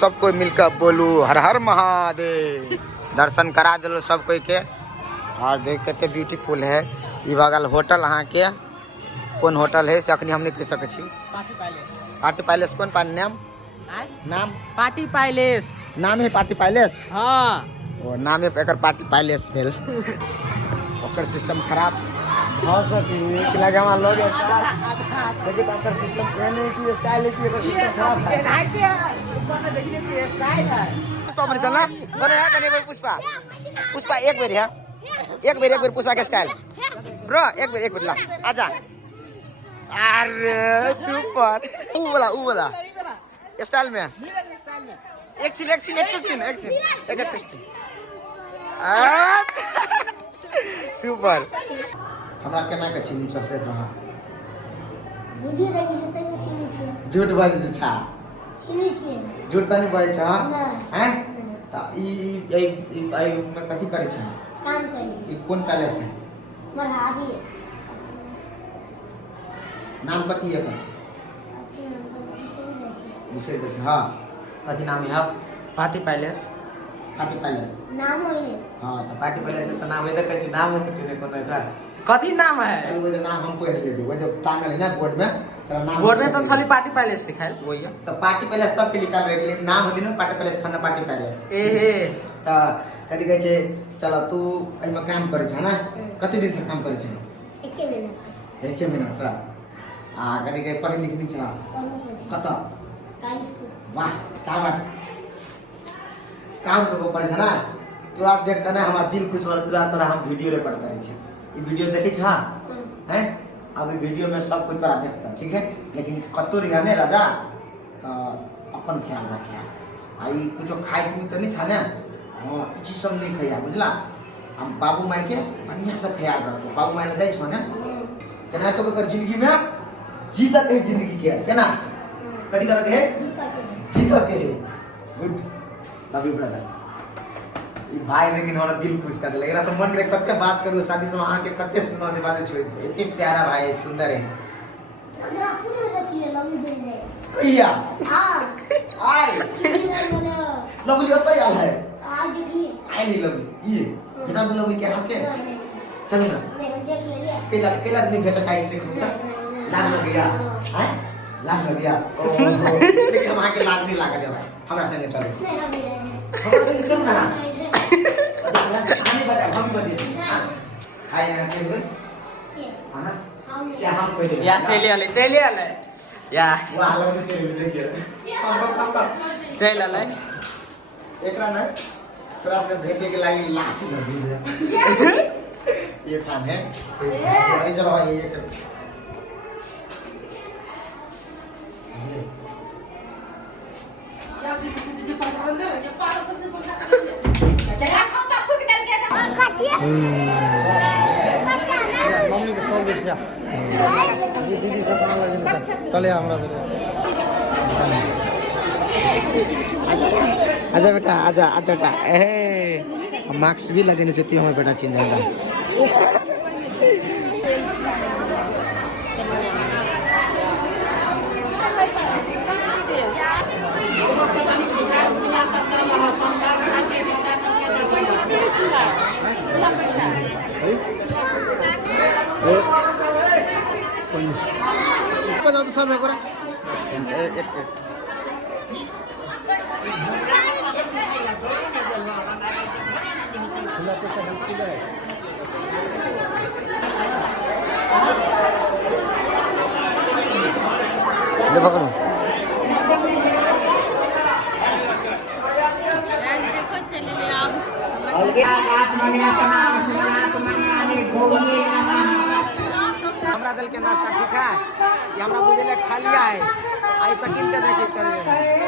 सब कोई मिलकर बोलू हर हर महादेव। दर्शन करा दिलो सब कोई के। और देख कितने ब्यूटीफुल है ये बगल होटल। अहाँ के कौन होटल है से अखनी हम नहीं कह सके छी। पार्टी पैलेस कौन नाम नाम पार्टी पैलेस नाम है पार्टी पैलेस। हाँ वो नाम है एकर पार्टी पैलेस भेल। ओकर सिस्टम खराब हो सके कि लगे हमार लोग देखिए ओकर सिस्टम पहले की स्टाइल है कि एकर सिस्टम खराब है। देखिए ये स्टाइल है तो मन चलना बोले है कने कोई पुष्पा पुष्पा एक बार है एक बार पुष्पा के स्टाइल ब्रो एक बार ला आजा। अरे सुपर ऊ वाला स्टाइल में एक सीन सुपर हमरा केना के चिन्नी छ से कहां वीडियो देखि से तमे चिन्नी छै झूठ बाजै छ चिन्नी छै झूठ त नहीं बाजै छ हैं त ई में कथि करे छ काम करे ई कोन पैलेस है मरहादी नाम कथि है विषय दे हां कथि नाम है पार्टी पैलेस नाम है हां त पार्टी पैलेस त नाम है त कथि नाम है तने कोनो का कथी नाम है चलो वो नाम हम पढ़ लेबे वो जो टांगल है ना बोर्ड में चलो नाम बोर्ड में तो खाली पार्टी पैलेस लिखाइल वही है तो पार्टी पैलेस सब के लिखल है लेकिन नाम है दिन पार्टी पैलेस फन्ना पार्टी पैलेस ए हे त कथि कहै छै चलो तू एहि में काम करे छ ना कते दिन से काम करे छ एके महीना से आ कथि कहै पढ़े लिखनी छ कत वाह शाबाश काम को पड़े छ ना तोरा देख के ना हमरा दिल खुश हो तोरा हम वीडियो रिकॉर्ड करे छी ये वीडियो देखे छ हैं अभी वीडियो में सब कुछ तोरा देखता ठीक है लेकिन कतो रिहा ने राजा तो अपन ख्याल रखिया आई कुछ खाई पी तो नहीं छ ना हां कुछ सब नहीं खइया बुझला हम बाबू माई के बढ़िया से ख्याल रखो बाबू माई ले जाई छ ना केना तो कर जिंदगी में जीता के जिंदगी के केना कदी कर के जीता के गुड लव यू ब्रदर ई भाई लेकिन हमरा दिल खुश कर देले एकरा से मन करे कते बात करू शादी से वहां के कते सुनो से बातें छोड़ दे इतने प्यारा भाई है सुंदर है अगर आपने देखिए लव यू दे कहिया हां आई लव यू होता यार है आज देखिए आई नहीं लव यू ये बेटा तो लव यू के हाथ के चल ना नहीं देख ले केला नहीं बेटा चाहिए से लाज लग गया हैं लाज लग गया ओहो लेकिन हम आके लाज नहीं लगा दे भाई हमरा संगे चलो नहीं हमरा संगे चल ना आने बता हम बजे हाय ना के बोल हां क्या हम कोई या चलिए आले या वो हाल में चले देखिए चल आले एकरा ना तोरा से भेटे के लागी लाच लग गई ये खान है ये चलो भाई ये मम्मी के सौ रुपया ये दीदी से अपना लगे चले हमरा आजा बेटा आजा बेटा ए मार्क्स भी लगेने से हमारा बेटा चेंज होगा तो सब है ले पकड़ो हमरा दल के नाश्ता ठीक है ये हमरा बुझे खा लिया है आई तक इनके देखे कर लेकिन